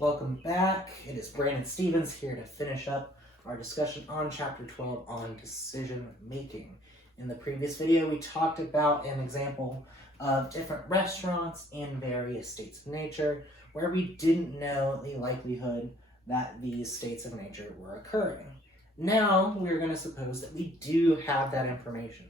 Welcome back. It is Brandon Stevens here to finish up our discussion on Chapter 12 on decision making. In the previous video, we talked about an example of different restaurants in various states of nature where we didn't know the likelihood that these states of nature were occurring. Now, we're going to suppose that we do have that information.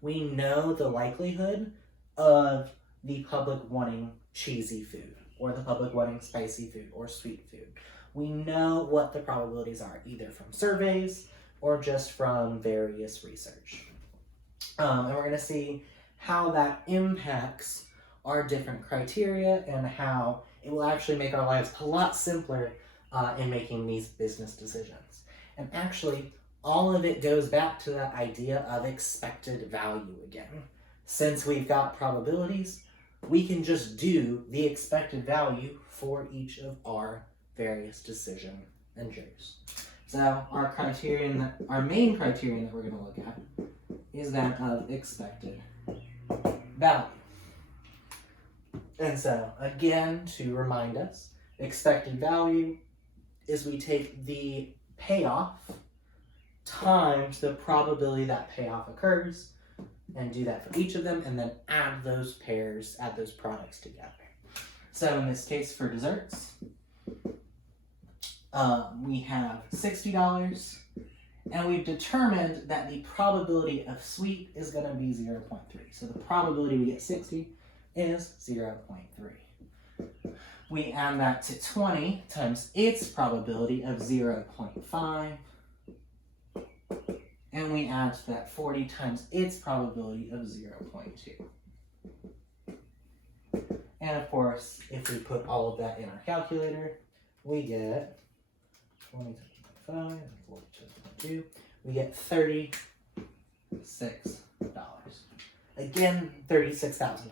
We know the likelihood of the public wanting cheesy food, or the public wanting spicy food or sweet food. We know what the probabilities are, either from surveys or just from various research. And we're going to see how that impacts our different criteria and how it will actually make our lives a lot simpler in making these business decisions. And actually, all of it goes back to that idea of expected value again. Since we've got probabilities, we can just do the expected value for each of our various decision engines. So our main criterion that we're going to look at is that of expected value. And so, again, to remind us, expected value is we take the payoff times the probability that payoff occurs, and do that for each of them, and then add those products together. So in this case, for desserts, we have $60, and we've determined that the probability of sweet is going to be 0.3. So the probability we get 60 is 0.3. We add that to 20 times its probability of 0.5. And we add to that 40 times its probability of 0.2. And of course, if we put all of that in our calculator, we get 20 times 0.5 and 40 times 0.2. We get $36. Again, $36,000.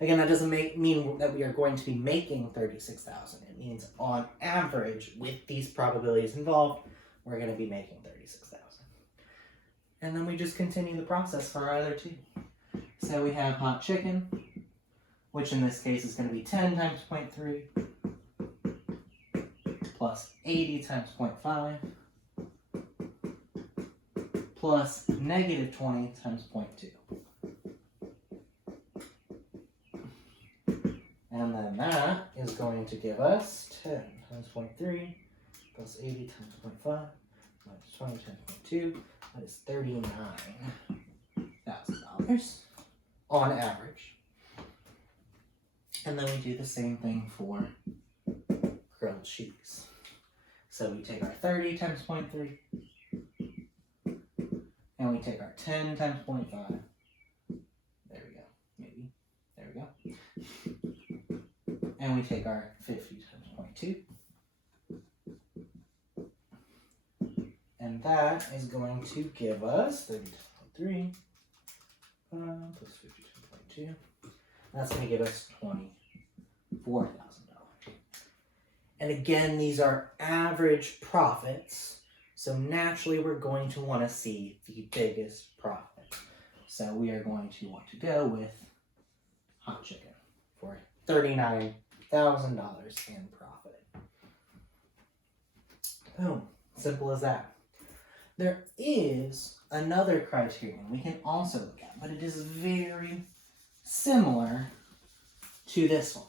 Again, that doesn't mean that we are going to be making $36,000. It means on average, with these probabilities involved, we're going to be making $36,000. And then we just continue the process for our other two. So we have hot chicken, which in this case is going to be 10 times 0.3 plus 80 times 0.5 plus negative 20 times 0.2. And then that is going to give us 10 times 0.3 plus 80 times 0.5 minus 20 times 0.2. That is $39,000 on average. And then we do the same thing for grilled cheese. So we take our 30 times 0.3, and we take our 10 times 0.5. There we go. Maybe. There we go. And we take our 50 times 0.2. And that is going to give us 32.3 plus 52.2. That's going to give us $24,000. And again, these are average profits. So naturally, we're going to want to see the biggest profit. So we are going to want to go with hot chicken for $39,000 in profit. Boom. Simple as that. There is another criterion we can also look at, but it is very similar to this one.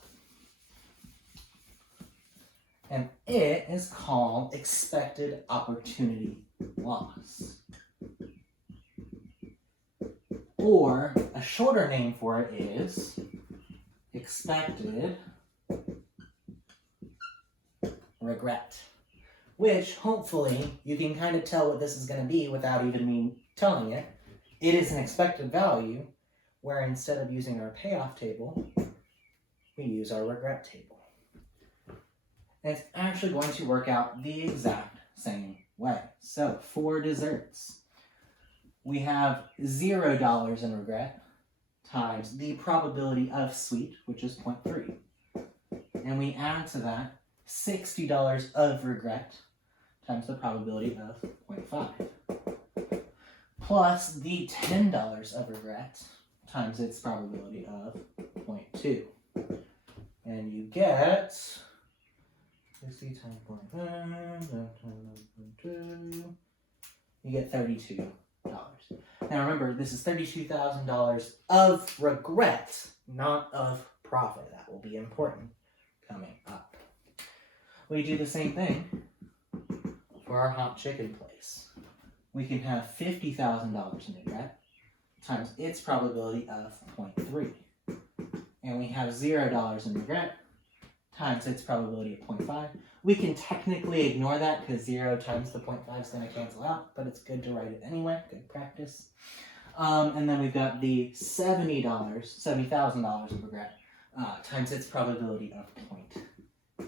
And it is called expected opportunity loss. Or a shorter name for it is expected regret. Which, hopefully, you can kind of tell what this is going to be without even me telling it. It is an expected value, where instead of using our payoff table, we use our regret table. And it's actually going to work out the exact same way. So, for desserts, we have $0 in regret times the probability of sweet, which is 0.3. And we add to that $60 of regret times the probability of 0.5, plus the $10 of regret times its probability of 0.2. And you get 60 times 0.5, you get $32. Now remember, this is $32,000 of regret, not of profit. That will be important coming up. We do the same thing for our hot chicken place. We can have $50,000 in regret times its probability of 0.3. And we have $0 in regret times its probability of 0.5. We can technically ignore that because 0 times the 0.5 is going to cancel out, but it's good to write it anyway. Good practice. And then we've got the $70,000 of regret times its probability of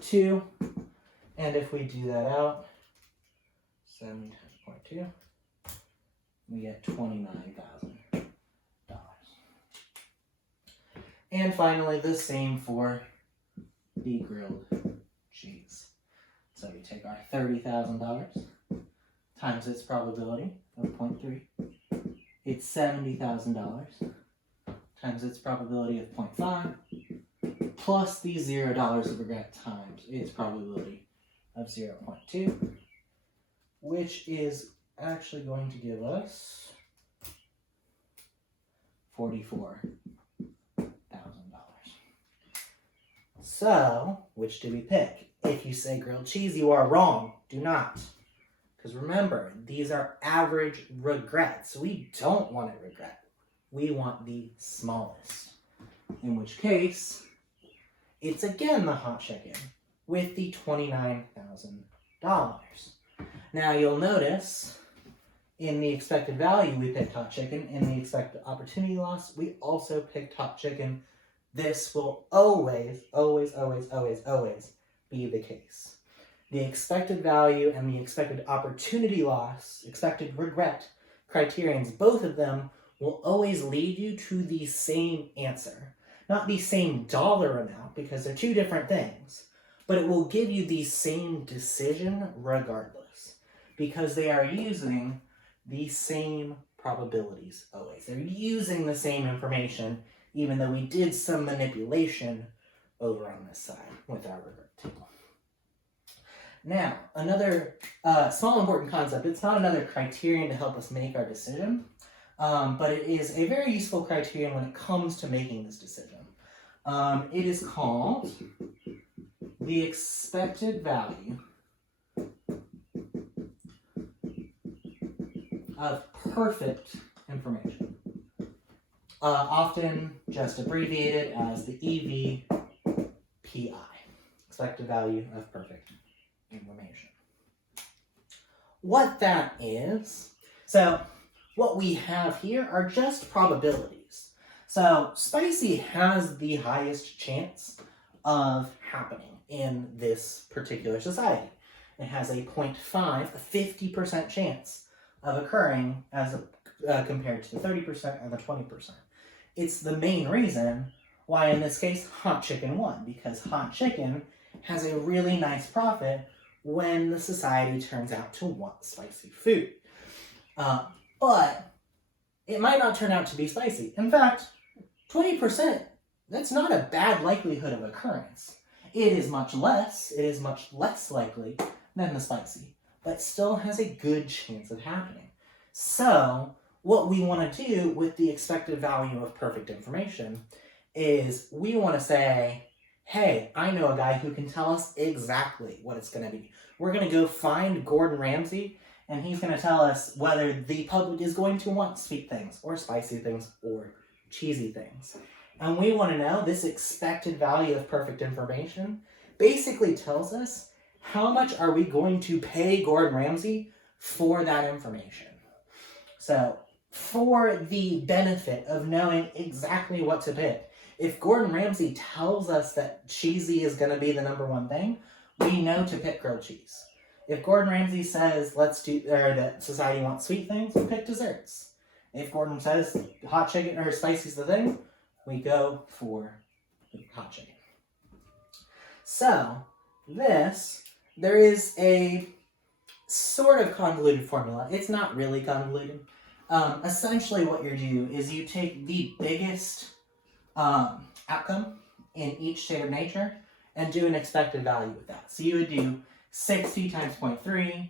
0.2. And if we do that out, 70 times 0.2, we get $29,000. And finally, the same for the grilled cheese. So we take our $30,000 times its probability of 0.3. It's $70,000 times its probability of 0.5 plus the $0 of regret times its probability of 0.2, which is actually going to give us $44,000. So, which do we pick? If you say grilled cheese, you are wrong. Do not. Because remember, these are average regrets. We don't want a regret. We want the smallest. In which case, it's again the hot chicken with the $29,000. Now you'll notice in the expected value we picked hot chicken. In the expected opportunity loss, we also picked hot chicken. This will always, always, always, always, always be the case. The expected value and the expected opportunity loss, expected regret criterions, both of them will always lead you to the same answer. Not the same dollar amount, because they're two different things, but it will give you the same decision regardless, because they are using the same probabilities always. They're using the same information, even though we did some manipulation over on this side with our regret table. Now, another small important concept. It's not another criterion to help us make our decision, but it is a very useful criterion when it comes to making this decision. It is called the expected value of perfect information. Often just abbreviated as the EVPI, expected value of perfect information. What that is, so what we have here are just probabilities. So spicy has the highest chance of happening in this particular society. It has a 0.5, a 50% chance of occurring as compared to the 30% and the 20%. It's the main reason why in this case hot chicken won, because hot chicken has a really nice profit when the society turns out to want spicy food. But it might not turn out to be spicy. In fact, 20%, that's not a bad likelihood of occurrence. It is much less likely than the spicy, but still has a good chance of happening. So, what we want to do with the expected value of perfect information is we want to say, hey, I know a guy who can tell us exactly what it's going to be. We're going to go find Gordon Ramsay, and he's going to tell us whether the public is going to want sweet things, or spicy things, or cheesy things. And we want to know this expected value of perfect information basically tells us how much are we going to pay Gordon Ramsay for that information. So, for the benefit of knowing exactly what to pick, if Gordon Ramsay tells us that cheesy is going to be the number one thing, we know to pick grilled cheese. If Gordon Ramsay says that society wants sweet things, we pick desserts. If Gordon says hot chicken or spicy is the thing, we go for hot chicken. So, there is a sort of convoluted formula. It's not really convoluted. Essentially what you do is you take the biggest outcome in each state of nature and do an expected value with that. So you would do 60 times 0.3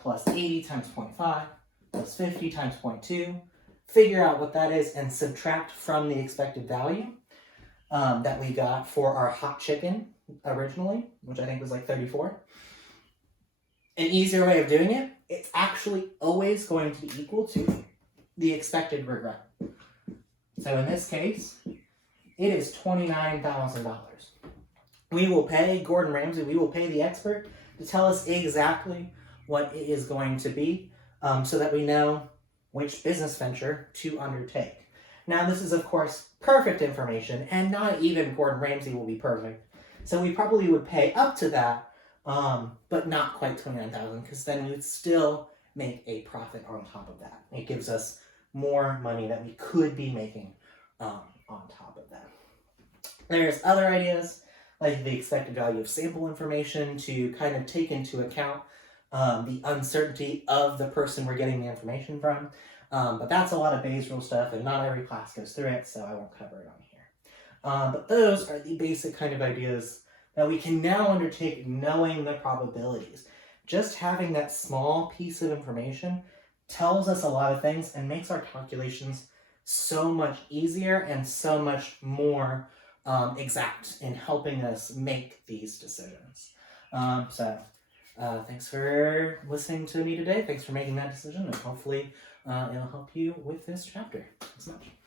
plus 80 times 0.5 plus 50 times 0.2. Figure out what that is and subtract from the expected value that we got for our hot chicken originally, which I think was like 34. An easier way of doing it, it's actually always going to be equal to the expected regret. So in this case, it is $29,000. We will pay Gordon Ramsay, we will pay the expert to tell us exactly what it is going to be so that we know which business venture to undertake. Now, this is, of course, perfect information, and not even Gordon Ramsay will be perfect. So we probably would pay up to that, but not quite $29,000, because then we would still make a profit on top of that. It gives us more money that we could be making on top of that. There's other ideas, like the expected value of sample information, to kind of take into account the uncertainty of the person we're getting the information from. But that's a lot of Bayes rule stuff, and not every class goes through it, so I won't cover it on here. But those are the basic kind of ideas that we can now undertake knowing the probabilities. Just having that small piece of information tells us a lot of things and makes our calculations so much easier and so much more exact in helping us make these decisions. Thanks for listening to me today. Thanks for making that decision, and hopefully it'll help you with this chapter. Thanks so much.